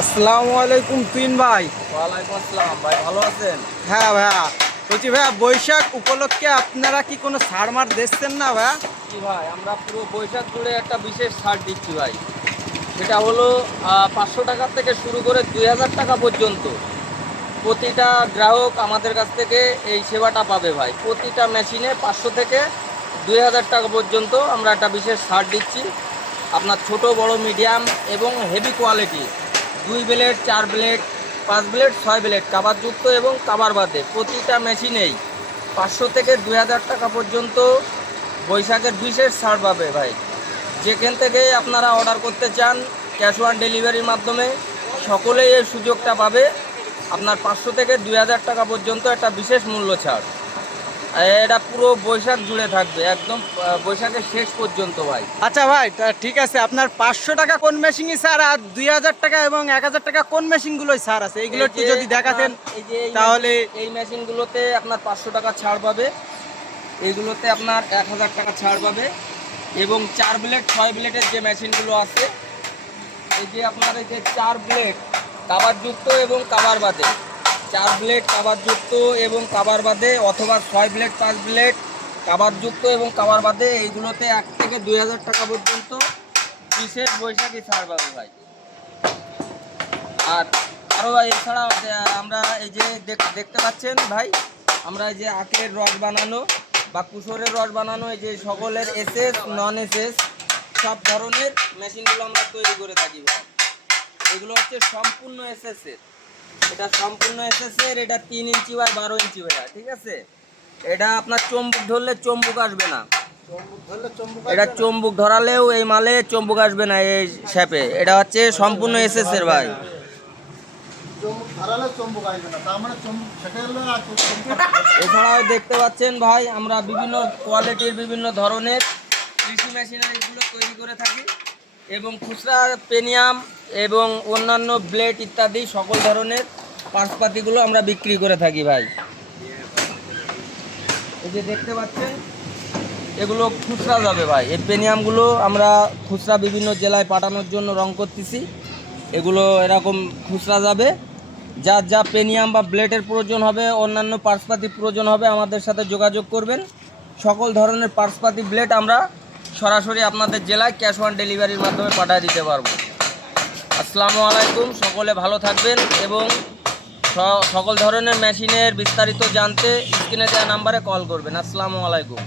আসসালামু আলাইকুম তুইন ভাই। ওয়ালাইকুম আসসালাম ভাই, ভালো আছেন? হ্যাঁ ভাইয়া, বলছি ভাইয়া বৈশাখ উপলক্ষে আপনারা কি কোনো ছাড় মার দিচ্ছেন না ভাইয়া? কি ভাই, আমরা পুরো বৈশাখ জুড়ে একটা বিশেষ ছাড় দিচ্ছি ভাই। সেটা হলো 500 টাকা থেকে শুরু করে 2000 টাকা পর্যন্ত প্রতিটা গ্রাহক আমাদের কাছ থেকে এই সেবাটা পাবে ভাই। প্রতিটা মেশিনে 500 থেকে 2000 টাকা পর্যন্ত আমরা একটা বিশেষ ছাড় দিচ্ছি। আপনার ছোট বড় মিডিয়াম এবং heavy quality 2 blade 4 blade 5 blade 6 blade কাভারযুক্ত এবং কাভার বাদে প্রতিটা মেশিনেই 500 থেকে 2000 টাকা পর্যন্ত বৈশাখের বিশেষ ছাড় পাবে ভাই। যেখান থেকে আপনারা অর্ডার করতে চান ক্যাশ অন ডেলিভারির মাধ্যমে সকলেই এই সুযোগটা পাবে। আপনার 500 থেকে 2000 টাকা পর্যন্ত একটা বিশেষ মূল্য ছাড়। এটা পুরো বৈশাখ জুড়ে থাকবে, একদম বৈশাখের শেষ পর্যন্ত ভাই। আচ্ছা ভাই, তা ঠিক আছে, আপনার 500 টাকা কোন মেশিনই স্যার আর 2000 টাকা এবং 1000 টাকা কোন মেশিনগুলোই স্যার আছে, এগুলো একটু যদি দেখাতেন তাহলে। এই মেশিনগুলোতে আপনার 500 টাকা ছাড় পাবে, এইগুলোতে আপনার 1000 টাকা ছাড় পাবে। এবং 4 ব্লেড 6 ব্লেডের যে মেশিনগুলো আছে, এই যে আপনার এই যে 4 ব্লেড কাভারযুক্ত এবং কাভার বাদে, 4 ব্লেড কাভারযুক্ত এবং কাভার বাদে অথবা 6 ব্লেড 5 ব্লেড কাভারযুক্ত এবং কাভার বাদে, এইগুলোতে 1 থেকে 2000 টাকা পর্যন্ত বিশেষ বৈশাখী ছাড় পাবে ভাই। আর আরও ভাই এছাড়া আমরা এই যে দেখতে পাচ্ছেন ভাই, আমরা এই যে আখের রস বানানো বা কুসরের রস বানানো, এই যে সকলের এসএস নন এসএস সব ধরনের মেশিনগুলো আমরা তৈরি করে থাকি ভাই। এগুলো হচ্ছে সম্পূর্ণ এসএসের, এটা সম্পূর্ণ এসএসের, এটা 3 ইঞ্চি বাই 12 ইঞ্চি ভাইয়া, ঠিক আছে। এটা আপনার চম্বুক ধরলে চম্বুক আসবে না, এটা চম্বুক ধরালেও এই মালে চম্বুক আসবে না এই শ্যাপে। এটা হচ্ছে সম্পূর্ণ এসএসের ভাই। এছাড়াও দেখতে পাচ্ছেন ভাই, আমরা বিভিন্ন কোয়ালিটির বিভিন্ন ধরনের কৃষি মেশিনারিগুলো তৈরি করে থাকি এবং খুচরা পেনিয়াম এবং অন্যান্য ব্লেড ইত্যাদি সকল ধরনের পার্টসপাতিগুলো আমরা বিক্রি করে থাকি ভাই। এই যে দেখতে পাচ্ছেন, এগুলো খুচরা যাবে ভাই। এই পেনিয়ামগুলো আমরা খুচরা বিভিন্ন জেলায় পাঠানোর জন্য রং করতেছি, এগুলো এরকম খুচরা যাবে। যার যা পেনিয়াম বা ব্লেডের প্রয়োজন হবে, অন্যান্য পার্টসপাতি প্রয়োজন হবে, আমাদের সাথে যোগাযোগ করবেন। সকল ধরনের পার্টসপাতি ব্লেড আমরা সরাসরি আপনাদের জেলায় ক্যাশ অন ডেলিভারির মাধ্যমে পাঠিয়ে দিতে পারবো। আসসালামু আলাইকুম, সকলে ভালো থাকবেন এবং সকল ধরনের মেশিনের বিস্তারিত জানতে স্ক্রিনে দেওয়া নাম্বারে কল করবেন। আসসালামু আলাইকুম।